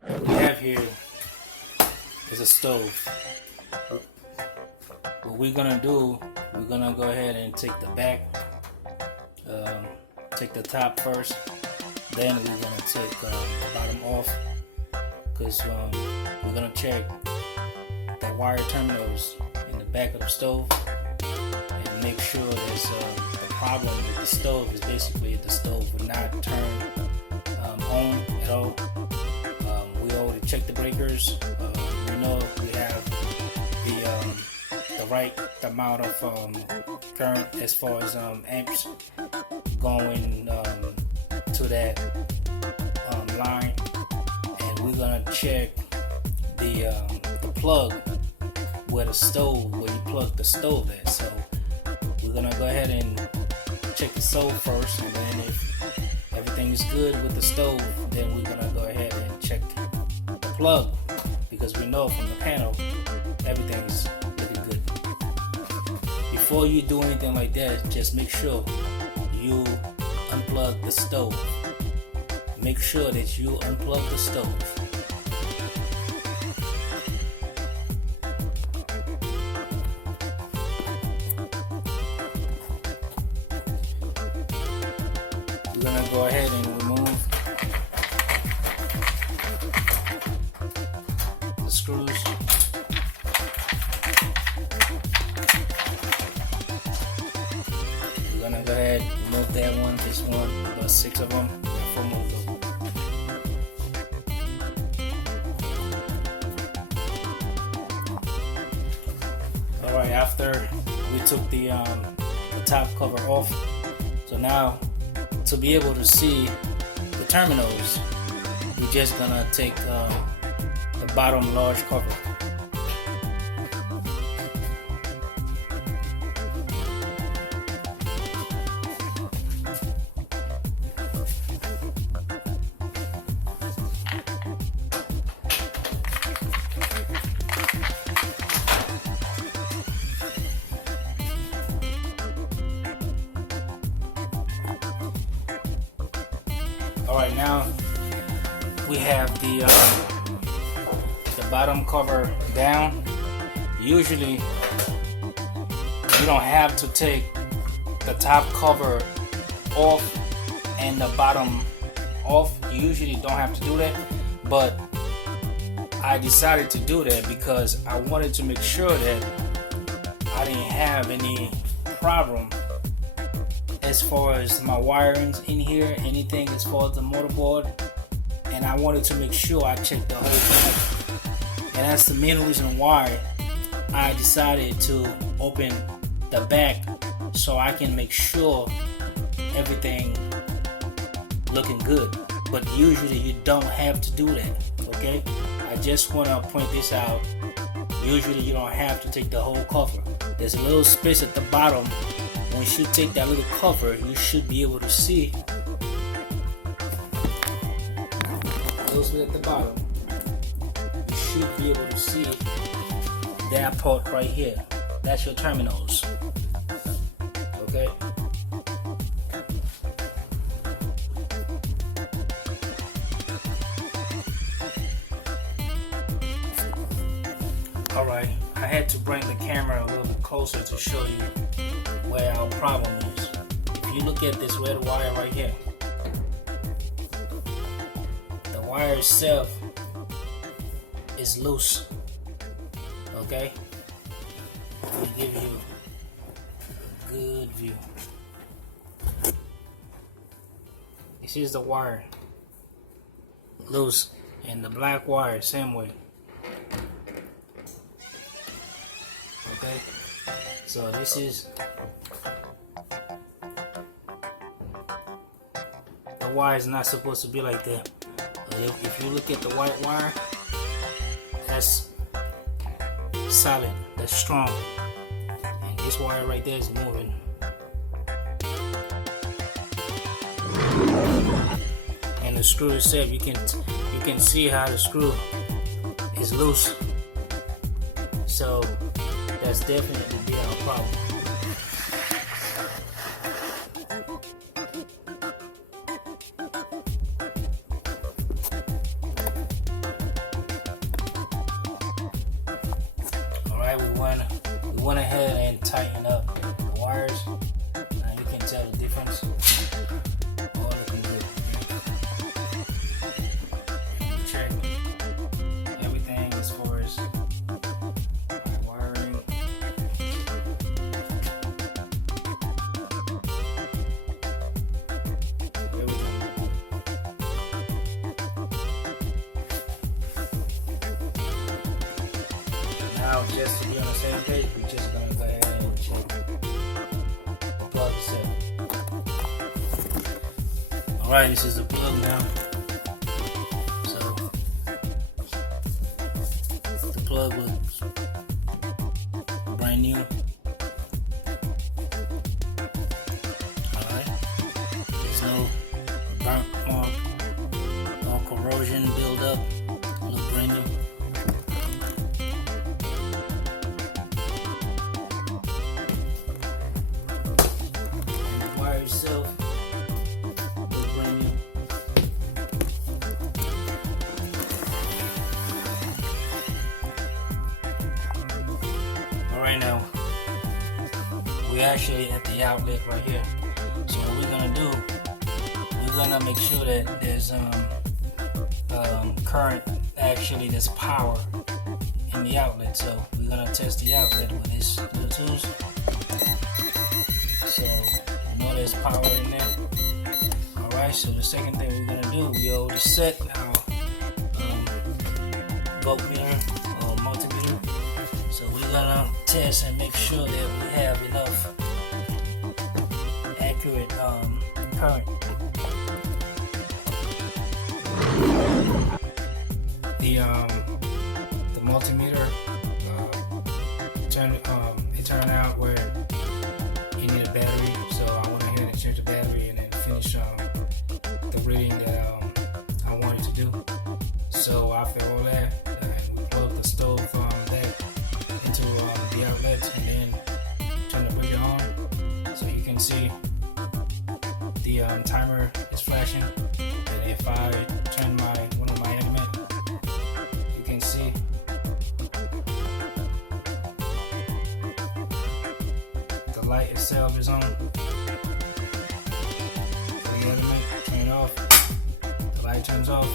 What we have here is a stove. What we're gonna do, we're gonna go ahead and take the back, take the top first, then we're gonna take the bottom off, because we're gonna check the wire terminals in the back of the stove and make sure there's the problem with the stove is basically the stove will not turn on at all. We already checked the breakers. We know we have the right amount of current as far as amps going to that line, and we're gonna check the plug where the stove, where you plug the stove at. So we're gonna go ahead and check the stove first, and then if everything is good with the stove, then we're gonna go ahead and check the plug, because we know from the panel everything's looking good. Before you do anything like that, just make sure you unplug the stove. Make sure that you unplug the stove. We're gonna go ahead and remove the screws. We're gonna go ahead and remove that one, this one, about 6 of them. 4 more to go. Alright, after we took the top cover off, so now to be able to see the terminals, we're just gonna take the bottom large cover. Alright, now we have the bottom cover down. Usually you don't have to take the top cover off and the bottom off. You usually don't have to do that, but I decided to do that because I wanted to make sure that I didn't have any problem as far as my wirings in here, anything as far as the motherboard, and I wanted to make sure I checked the whole thing. And that's the main reason why I decided to open the back, so I can make sure everything looking good. But usually you don't have to do that, okay? I just want to point this out. Usually you don't have to take the whole cover. There's a little space at the bottom. Once you take that little cover, you should be able to see those at the bottom. You should be able to see that part right here. That's your terminals. Okay. Alright, I had to bring the camera a little bit closer to show you where our problem is. If you look at this red wire right here, the wire itself is loose. Okay? Let me give you a good view. This is the wire loose, and the black wire same way. Okay? So this is the wire is not supposed to be like that. If you look at the white wire, that's solid, that's strong, and this wire right there is moving. And the screw itself, you can see how the screw is loose. So that's definitely be our problem. went ahead and tightened up the wires. Now you can tell the difference. All looking good. Check everything as far as wiring. Now, just to be on the same page, we're just gonna go ahead and check the plug set. Alright, this is the plug now. So the plug was brand new. Alright, there's no burnt mark, no corrosion buildup. Look brand new. Itself will bring you. Alright, now we're actually at the outlet right here. So what we're gonna do, we're gonna make sure that there's current, actually there's power in the outlet. So we're gonna test the outlet with this Bluetooth. So there's power in there. Alright, so the second thing we're gonna do, we already set our voltmeter or multimeter. So we're gonna test and make sure that we have enough accurate current. The multimeter it turned out where you need a battery. So I went ahead and changed the battery and then finish the reading that I wanted to do. So after all that, we plugged the stove back into the outlet and then turn the reader on. So you can see the timer is flashing, and if I turn one of my element, you can see the light itself is on. The element, turn it off, the light turns off.